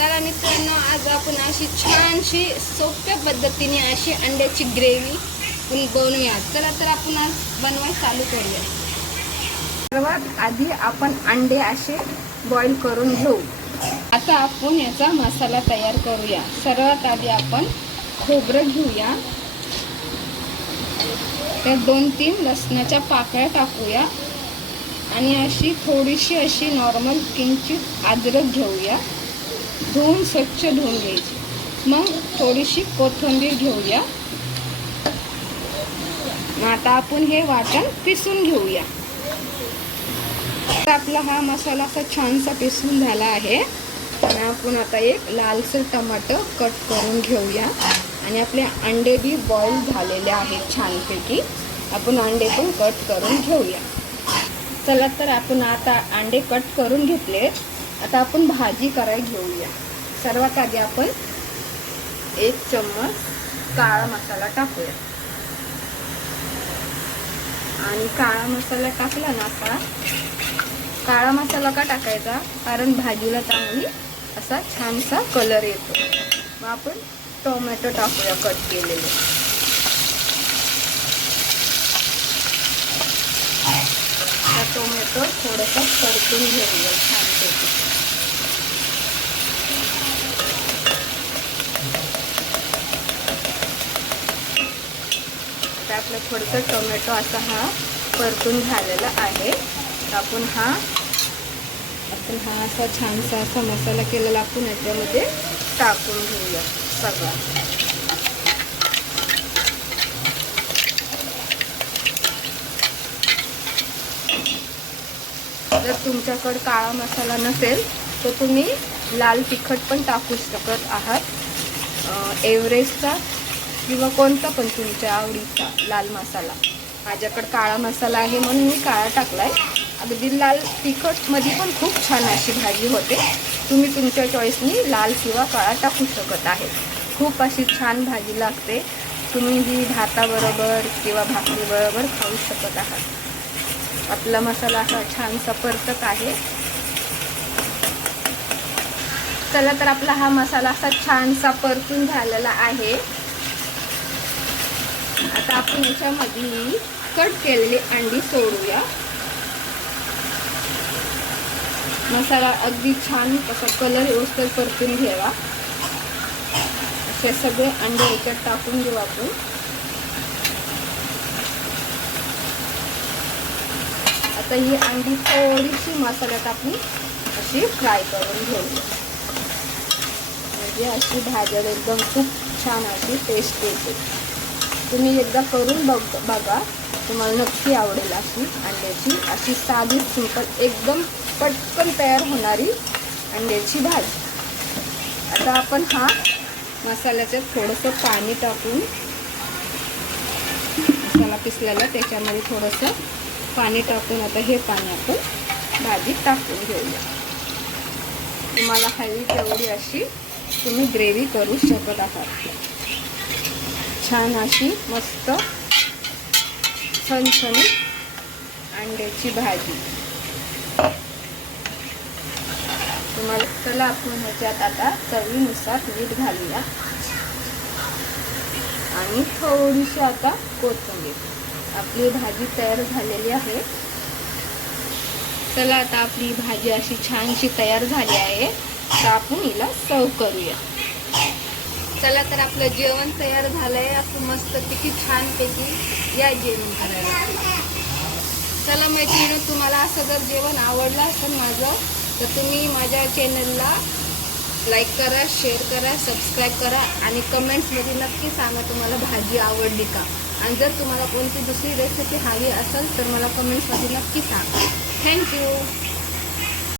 चला मित्रांनो, आज आपण अशी छानशी सोप्या पद्धतीने अशी अंड्याची ग्रेव्ही बनवूया. चला तर आपण आज बनवायला चालू करूया. सर्वात आधी आपण अंडे असे बॉईल करून घेऊ. आता आपण याचा मसाला तयार करूया. सर्वात आधी आपण खोबरं घेऊया, त्या 2-3 लसणाच्या पाकळ्या टाकूया आणि अशी थोडीशी अशी नॉर्मल किंचित अद्रक घेऊया. धुवून स्वच्छ धुवून घ्यायची. मग थोडीशी कोथिंबीर घेऊया. आता आपण हे वाटण पिसून घेऊया. तर आपला हा मसाला असा छानसा पिसून झाला आहे. आणि आपण आता एक लालसर टमाटर कट करून घेऊया. आणि आपले अंडे बी बॉईल झालेले आहेत छानपैकी. आपण अंडे पण कट करून घेऊया. चला तर आपण आता अंडे कट करून घेतले. आता आपण भाजी करायला घेऊया. सर्वात आधी आपण 1 चम्मच काळा मसाला टाकूया. आणि काळा मसाला टाकला ना, असा काळा मसाला का टाकायचा, कारण भाजीला चांगली असा छानसा कलर येतो. मग आपण टोमॅटो टाकूया कट केलेले. टोमॅटो थोडंसं परतून घेऊया छानपैकी. आता आपलं थोडंसं टोमॅटो असा हा परतून झालेला आहे. आपण हा असा छानसा असा मसाला केलेला आपण याच्यामध्ये टाकून घेऊया सगळा. जर तुमच्याकडे काळा मसाला नसेल तर तुम्ही लाल तिखट पण टाकू शकत आहात. एव्हरेस्टचा किंवा कोणता पण तुमच्या आवडीचा लाल मसाला. माझ्याकडे काळा मसाला आहे म्हणून मी काळा टाकलाय. अगदी लाल तिखटमध्ये पण खूप छान अशी भाजी होते. तुम्ही तुमच्या चॉईसनी लाल किंवा काळा टाकू शकत आहे. खूप अशी छान भाजी लागते. तुम्ही ही भाताबरोबर किंवा भाकरीबरोबर खाऊ शकत आहात. आपला मसाला असा छानसा परतत आहे. चला तर आपला हा मसाला असा छानसा परतून झालेला आहे. आता आपण याच्यामध्ये कट केलेली अंडी सोडूया. मसाला अगदी छान असा कलर व्यवस्थित परतून घ्यावा. असे सगळे अंडे याच्यात टाकून घेऊ आपण. आता ही अंडी थोडीशी मसाल्यात आपण अशी फ्राय करून घेऊया. म्हणजे अशी भाज्या एकदम खूप छान अशी टेस्ट येते. तुम्ही एकदा करून बघा, तुम्हाला नक्की आवडेल. अशी अंड्याची अशी साधी सिंपल एकदम पटकन तयार होणारी अंड्याची भाजी. आता आपण हा मसाल्याचं थोडंसं पाणी टाकून, मसाला पिसलेला त्याच्यामध्ये थोडंसं पाणी टाकून आता हे पाणी आपण भाजीत टाकून घेऊया. तुम्हाला हवी तेवढी अशी तुम्ही ग्रेव्ही करू शकत आहात. छान अशी मस्त छणछणीत अंड्याची भाजी तुम्हाला. चला आपण ह्याच्यात आता चवीनुसार मीठ घालूया आणि थोडीशी आता कोथिंबीर. आपली भाजी तयार झालेली आहे. चला आता आपली भाजी अशी छानशी तयार झाली आहे. तर आपण हिला सर्व करूया. चला तर आपलं जेवण तयार झालंय. असं मस्त किती छानपैकी या जेवण करायला. चला मैत्रिणी, तुम्हाला असं जर जेवण आवडलं असेल माझं, तर तुम्ही माझ्या चॅनलला लाईक करा, शेअर करा, सबस्क्राईब करा आणि कमेंट्समध्ये नक्की सांगा तुम्हाला भाजी आवडली का. आणि जर तुम्हाला कोणती दुसरी रेसिपी हवी असेल तर मला कमेंट्समध्ये नक्की सांगा. थँक्यू.